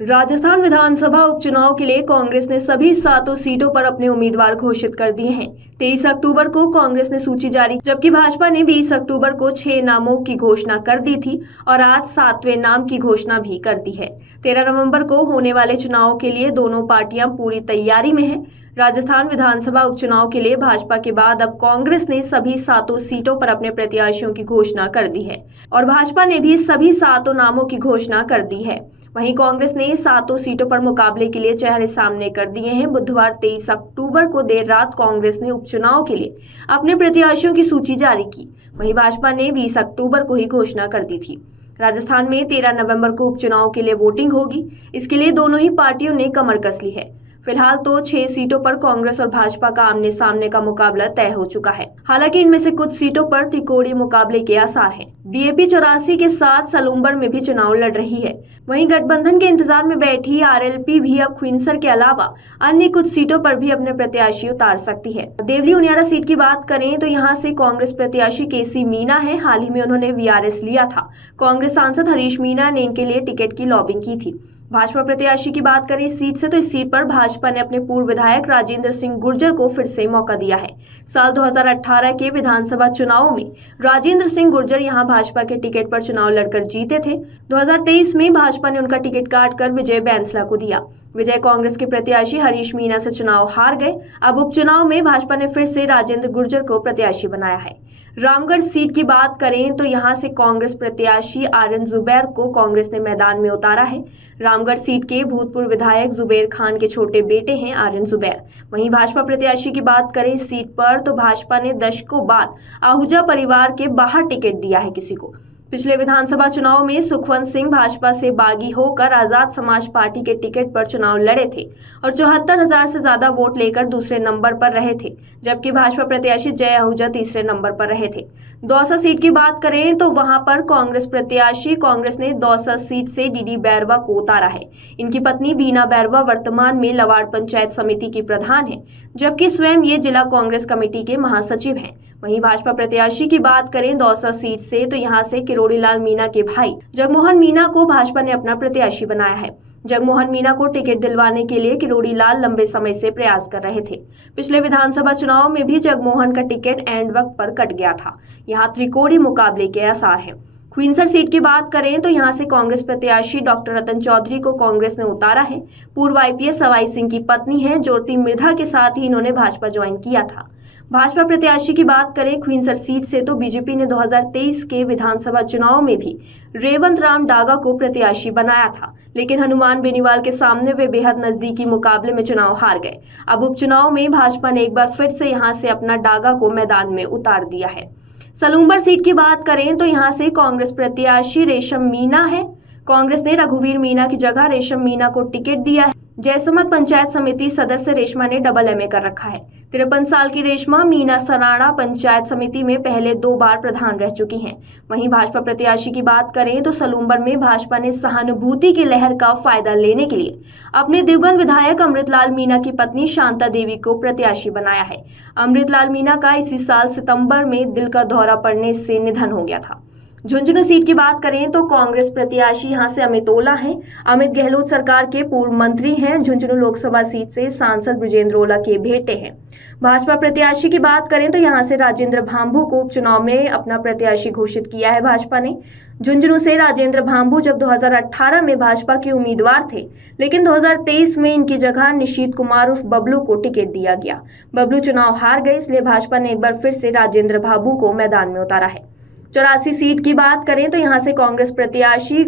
राजस्थान विधानसभा उपचुनाव के लिए कांग्रेस ने सभी 7 सीटों पर अपने उम्मीदवार घोषित कर दिए हैं। 23 अक्टूबर को कांग्रेस ने सूची जारी, जबकि भाजपा ने 20 अक्टूबर को 6 नामों की घोषणा कर दी थी और आज 7वें नाम की घोषणा भी कर दी है। 13 नवंबर को होने वाले चुनाव के लिए दोनों पार्टियां पूरी तैयारी में हैं। राजस्थान विधानसभा उपचुनाव के लिए भाजपा के बाद अब कांग्रेस ने सभी 7 सीटों पर अपने प्रत्याशियों की घोषणा कर दी है और भाजपा ने भी सभी 7 नामों की घोषणा कर दी है। वहीं कांग्रेस ने 7 सीटों पर मुकाबले के लिए चेहरे सामने कर दिए हैं। बुधवार 23 अक्टूबर को देर रात कांग्रेस ने उपचुनाव के लिए अपने प्रत्याशियों की सूची जारी की। वहीं भाजपा ने 20 अक्टूबर को ही घोषणा कर दी थी। राजस्थान में 13 नवंबर को उपचुनाव के लिए वोटिंग होगी। इसके लिए दोनों ही पार्टियों ने कमर कस ली है। फिलहाल तो 6 सीटों पर कांग्रेस और भाजपा का आमने सामने का मुकाबला तय हो चुका है। हालांकि इनमें से कुछ सीटों पर त्रिकोणीय मुकाबले के आसार हैं। बीएपी 84 के साथ सलूम्बर में भी चुनाव लड़ रही है। वहीं गठबंधन के इंतजार में बैठी आरएलपी भी अब ख्वींसर के अलावा अन्य कुछ सीटों पर भी अपने प्रत्याशी उतार सकती है। देवली उनियारा सीट की बात करें तो यहाँ से कांग्रेस प्रत्याशी केसी मीना है। हाल ही में उन्होंने वीआरएस लिया था। कांग्रेस सांसद हरीश मीना ने इनके लिए टिकट की लॉबिंग की थी। भाजपा प्रत्याशी की बात करें इस सीट से तो इस सीट पर भाजपा ने अपने पूर्व विधायक राजेंद्र सिंह गुर्जर को फिर से मौका दिया है। साल 2018 के विधानसभा चुनावों में राजेंद्र सिंह गुर्जर यहां भाजपा के टिकट पर चुनाव लड़कर जीते थे। 2023 में भाजपा ने उनका टिकट काटकर विजय बैंसला को दिया। विजय कांग्रेस के प्रत्याशी हरीश मीना से चुनाव हार गए। अब उपचुनाव में भाजपा ने फिर से राजेंद्र गुर्जर को प्रत्याशी बनाया है। रामगढ़ सीट की बात करें तो यहां से कांग्रेस प्रत्याशी आर्यन जुबैर को कांग्रेस ने मैदान में उतारा है। रामगढ़ सीट के भूतपूर्व विधायक जुबैर खान के छोटे बेटे हैं आर्यन जुबैर। वहीं भाजपा प्रत्याशी की बात करें इस सीट पर तो भाजपा ने दशकों बाद आहूजा परिवार के बाहर टिकट दिया है किसी को। पिछले विधानसभा चुनाव में सुखवंत सिंह भाजपा से बागी होकर आजाद समाज पार्टी के टिकट पर चुनाव लड़े थे और 74,000 से ज्यादा वोट लेकर दूसरे नंबर पर रहे थे, जबकि भाजपा प्रत्याशी जय आहूजा तीसरे नंबर पर रहे थे। दौसा सीट की बात करें तो वहां पर कांग्रेस ने दौसा सीट से डीडी बैरवा को उतारा है। इनकी पत्नी बीना बैरवा वर्तमान में लवाड़ पंचायत समिति की प्रधान है, जबकि स्वयं ये जिला कांग्रेस कमेटी के महासचिव हैं। वहीं भाजपा प्रत्याशी की बात करें दौसा सीट से तो यहां से किरोड़ी लाल मीना के भाई जगमोहन मीना को भाजपा ने अपना प्रत्याशी बनाया है। जगमोहन मीना को टिकट दिलवाने के लिए किरोड़ी लाल लंबे समय से प्रयास कर रहे थे। पिछले विधानसभा चुनाव में भी जगमोहन का टिकट एंड वक्त पर कट गया था। यहाँ त्रिकोणीय मुकाबले के आसार हैं। ख्वींसर सीट की बात करें तो यहां से कांग्रेस प्रत्याशी डॉक्टर रतन चौधरी को कांग्रेस ने उतारा है। पूर्व आईपीएस सवाई सिंह की पत्नी है। ज्योति मिर्धा के साथ ही इन्होंने भाजपा ज्वाइन किया था। भाजपा प्रत्याशी की बात करें ख्वींसर सीट से तो बीजेपी ने 2023 के विधानसभा चुनाव में भी रेवंत राम डागा को प्रत्याशी बनाया था, लेकिन हनुमान बेनीवाल के सामने वे बेहद नजदीकी मुकाबले में चुनाव हार गए। अब उपचुनाव में भाजपा ने एक बार फिर से यहां से अपना डागा को मैदान में उतार दिया है। सलूम्बर सीट की बात करें तो यहां से कांग्रेस प्रत्याशी रेशम मीना है। कांग्रेस ने रघुवीर मीना की जगह रेशम मीना को टिकट दिया है। जयसमत पंचायत समिति सदस्य रेशमा ने डबल एमए कर रखा है। 53 साल की रेशमा मीना सराणा पंचायत समिति में पहले 2 बार प्रधान रह चुकी हैं। वहीं भाजपा प्रत्याशी की बात करें तो सलूम्बर में भाजपा ने सहानुभूति की लहर का फायदा लेने के लिए अपने दिवंगत विधायक अमृतलाल मीना की पत्नी शांता देवी को प्रत्याशी बनाया है। अमृतलाल मीना का इसी साल सितंबर में दिल का दौरा पड़ने से निधन हो गया था। झुंझुनू सीट की बात करें तो कांग्रेस प्रत्याशी यहां से अमित ओला हैं। अमित गहलोत सरकार के पूर्व मंत्री हैं। झुंझुनू लोकसभा सीट से सांसद बृजेंद्र ओला के बेटे हैं। भाजपा प्रत्याशी की बात करें तो यहां से राजेंद्र भांभू को उपचुनाव में अपना प्रत्याशी घोषित किया है भाजपा ने। झुंझुनू से राजेंद्र भांभू जब 2018 में भाजपा के उम्मीदवार थे, लेकिन 2023 में इनकी जगह निशीत कुमार उर्फ बबलू को टिकट दिया गया। बबलू चुनाव हार गए, इसलिए भाजपा ने एक बार फिर से राजेंद्र भांभू को मैदान में उतारा है। 84 सीट की बात करें तो यहां से कांग्रेस प्रत्याशी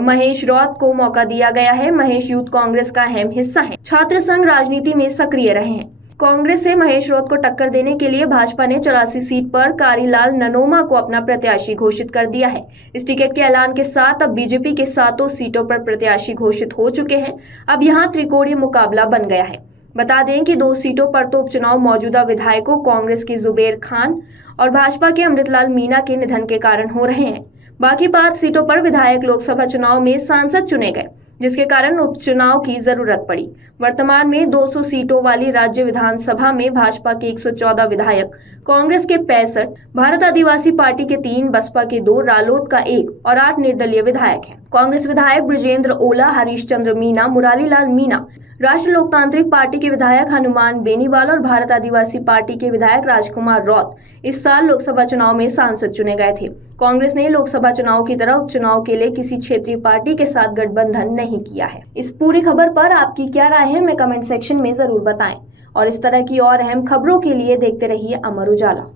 महेश रौत को मौका दिया गया है। महेश यूथ कांग्रेस का अहम हिस्सा है। छात्र संघ राजनीति में सक्रिय रहे हैं। कांग्रेस से महेश रौत को टक्कर देने के लिए भाजपा ने 84 सीट पर कारीलाल ननोमा को अपना प्रत्याशी घोषित कर दिया है। इस टिकट के ऐलान के साथ अब बीजेपी के 7 सीटों पर प्रत्याशी घोषित हो चुके हैं। अब यहाँ त्रिकोणीय मुकाबला बन गया है। बता दें कि 2 सीटों पर तो उपचुनाव मौजूदा विधायकों कांग्रेस की जुबैर खान और भाजपा के अमृतलाल मीना के निधन के कारण हो रहे हैं। बाकी 5 सीटों पर विधायक लोकसभा चुनाव में सांसद चुने गए, जिसके कारण उपचुनाव की जरूरत पड़ी। वर्तमान में 200 सीटों वाली राज्य विधानसभा में भाजपा के 114 विधायक, कांग्रेस के 65, भारत आदिवासी पार्टी के 3, बसपा के 2, रालोद का 1 और 8 निर्दलीय विधायक हैं। कांग्रेस विधायक ब्रजेंद्र ओला, हरीश चंद्र मीना, मुरारी लाल मीणा, राष्ट्र लोकतांत्रिक पार्टी के विधायक हनुमान बेनीवाल और भारत आदिवासी पार्टी के विधायक राजकुमार रौत इस साल लोकसभा चुनाव में सांसद चुने गए थे। कांग्रेस ने लोकसभा चुनाव की तरह उपचुनाव के लिए किसी क्षेत्रीय पार्टी के साथ गठबंधन नहीं किया है। इस पूरी खबर पर आपकी क्या राय है, हमें कमेंट सेक्शन में जरूर बताएं और इस तरह की और अहम खबरों के लिए देखते रहिए अमर उजाला।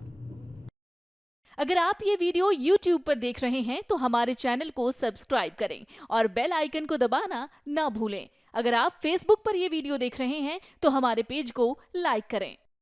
अगर आप ये वीडियो YouTube पर देख रहे हैं तो हमारे चैनल को सब्सक्राइब करें और बेल आइकन को दबाना ना भूलें। अगर आप Facebook पर ये वीडियो देख रहे हैं तो हमारे पेज को लाइक करें।